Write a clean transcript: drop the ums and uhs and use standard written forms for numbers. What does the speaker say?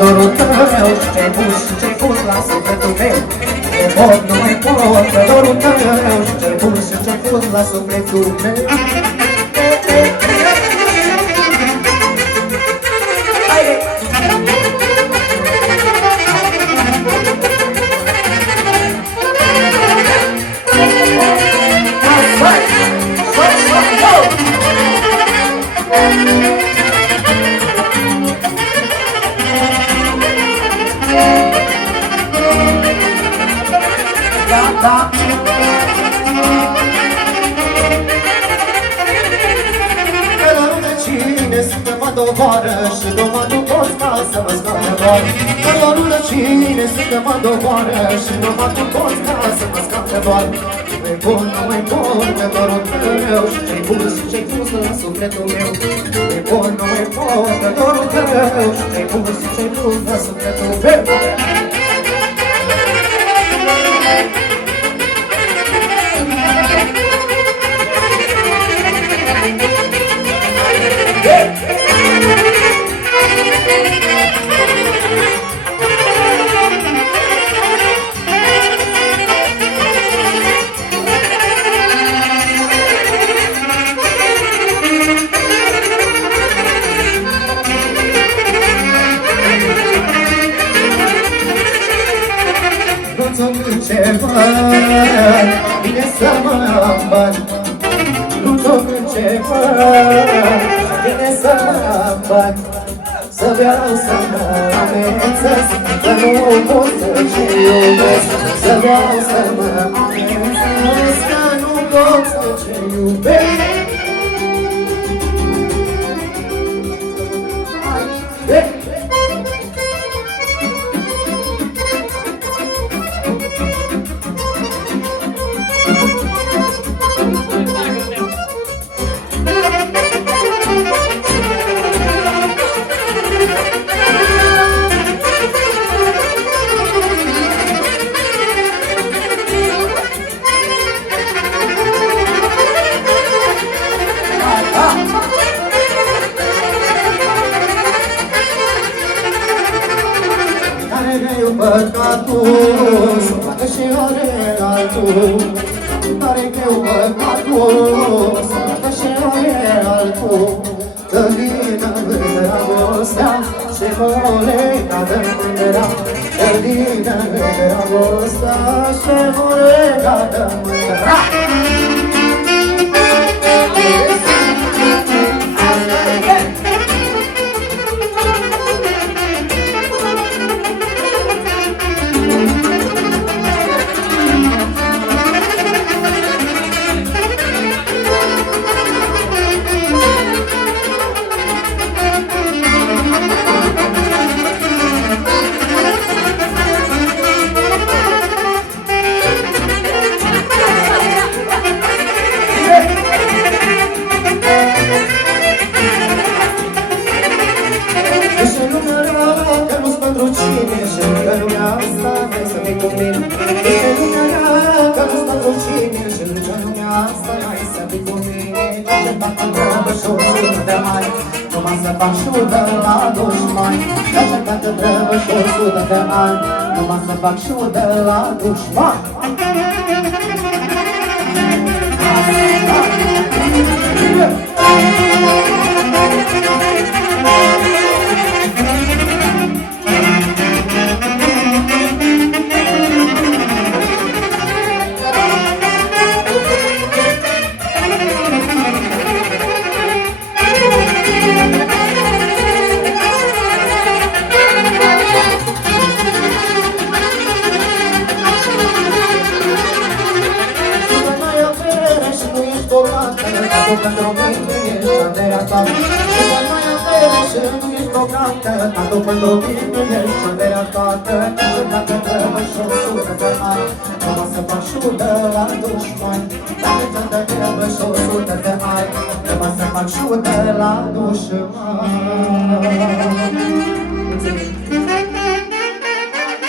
dorul tău ce-ai pus și ce-ai pus la sufletul meu. Nu pot, nu mai pot, că dorul tău ce-ai pus și ce-ai pus la sufletul meu. Da. Că la rugăciune sunt mă doboară și numai nu pot ca să mă scap de boală. Că la rugăciune sunt mă doboară și numai nu pot ca să mă scap de boală. Nu-i bun, nu-i bun, că dorul tău și ce-ai pus și ce-ai pus la sufletul meu. Nu-i bun, nu-i bun, că dorul tău și ce-ai pus și ce-ai pus la sufletul meu. Bine să mă îmbăt, nu-ți o ceva. Bine să mă îmbăt, să beau, să mă amețesc, că nu pot să-ți iubesc. Să beau, să mă amețesc, că nu pot să-ți iubesc. Păcatul, să facă și ore altul. Tare greu păcatul, să facă și ore altul. Tălină dragostea și moleca de mândrea. Tălină dragostea și moleca de mândrea. Numai să fac șudă la dușmani. Așa dacă trebuie și 100 de ani, numai să fac șudă la dușmani. Pentru mine ești averea ta. Și mai mai avere și nu ești bogată, dar tu pentru mine ești averea toată. Și dacă trebuie și 100 de ani, numai să fac șudă la dușmani. Dacă trebuie și 100 de ani, numai să fac șudă la dușmani.